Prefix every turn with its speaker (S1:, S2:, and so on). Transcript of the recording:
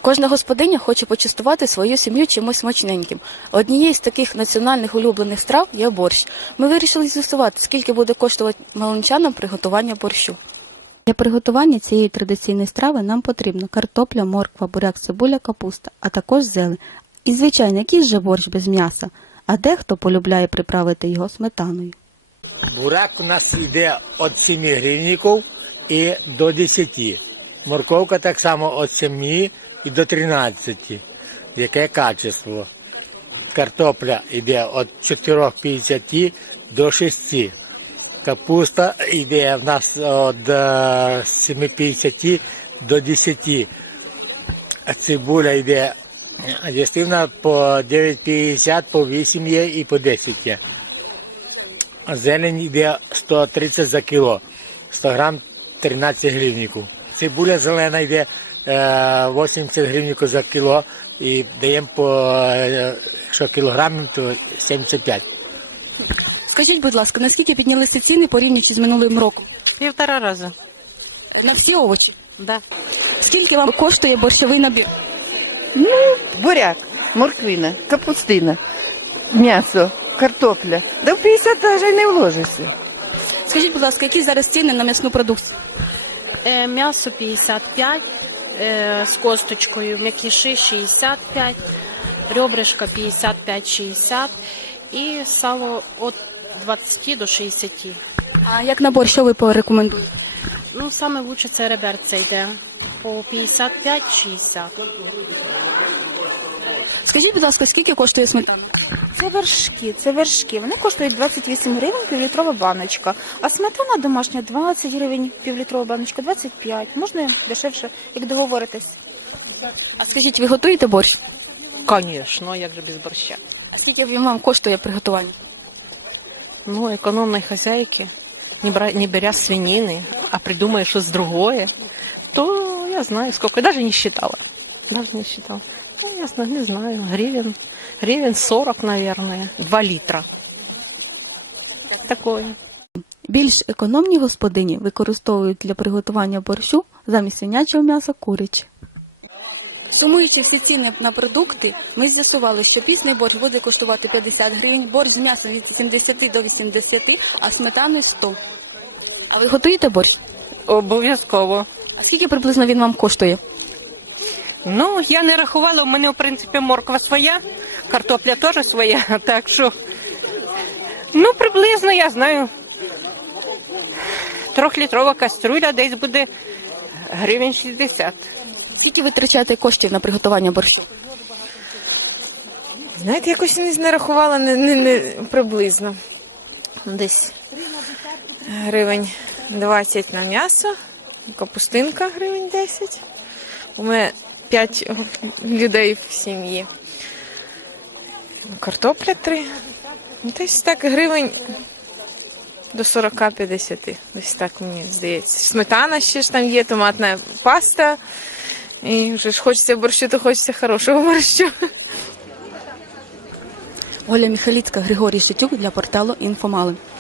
S1: Кожна господиня хоче почастувати свою сім'ю чимось смачненьким. Однією з таких національних улюблених страв є борщ. Ми вирішили з'ясувати, скільки буде коштувати малинчанам приготування борщу. Для приготування цієї традиційної страви нам потрібно картопля, морква, буряк, цибуля, капуста, а також зелень. І, звичайно, який же борщ без м'яса, а дехто полюбляє приправити його сметаною.
S2: Буряк у нас йде від 7 гривників і до 10. Морковка так само від 7 і до 13. Яке качество. Картопля йде від 4,50 до 6. Капуста йде в нас від 7,50 до 10. А цибуля йде єстивна по 9,50, по 8 є і по 10 є. А зелень йде 130 за кіло, 100 грам 13 гривників. Цибуля зелена йде 80 гривників за кіло і даємо по, якщо кілограмів, то 75.
S1: Скажіть, будь ласка, наскільки піднялися ціни порівнюючи з минулим роком?
S3: 1,5 рази.
S1: На всі овочі?
S3: Да.
S1: Скільки вам коштує борщовий набір?
S4: Буряк, морквина, капустина, м'ясо, картопля. Да в 50 навіть не вложишся.
S1: Скажіть, будь ласка, які зараз ціни на м'ясну продукцію?
S3: М'ясо 55, з косточкою, м'якіші 65, ребрышка 55-60 і сало від 20 до 60.
S1: А як на борщ, що ви порекомендуєте?
S3: Ну, саме лучше це реберце йде по 55-60.
S1: Скажіть, будь ласка, скільки коштує сметана?
S5: Це вершки. Вони коштують 28 гривень півлітрова баночка. А сметана домашня 20 гривень півлітрова баночка, 25. Можна дешевше, як договоритись.
S1: А скажіть, ви готуєте борщ?
S3: Звісно, як же без борща.
S1: А скільки він вам коштує приготування?
S3: Ну, економної хазяйки, не беря свинины, а придумая что-то другое, то я знаю сколько. Даже не считала. Ну, ясно, не знаю. Гривен 40, наверное. 2 литра. Такое.
S1: Більш економні господині використовують для приготування борщу замість свинячого м'яса куряче. Сумуючи всі ціни на продукти, ми з'ясували, що пісний борщ буде коштувати 50 гривень, борщ з м'ясом від 70 до 80, а сметаною 100. А ви готуєте борщ?
S6: Обов'язково.
S1: А скільки приблизно він вам коштує?
S6: Ну, я не рахувала, у мене, в принципі, морква своя, картопля теж своя, так що, ну, приблизно, я знаю, 3-літрова каструля десь буде гривень 60.
S1: Скільки ви витрачаєте коштів на приготування борщу?
S7: Знаєте, якось не рахувала не приблизно. Десь гривень 20 на м'ясо, капустинка гривень 10. У мене 5 людей в сім'ї. Картопля 3. Десь так гривень до 40-50. Десь так мені здається. Сметана ще ж там є, томатна паста. І вже ж хочеться борщу, то хочеться хорошого борщу.
S1: Оля Міхаліцька, Григорій Шитюк для порталу «Інфомали».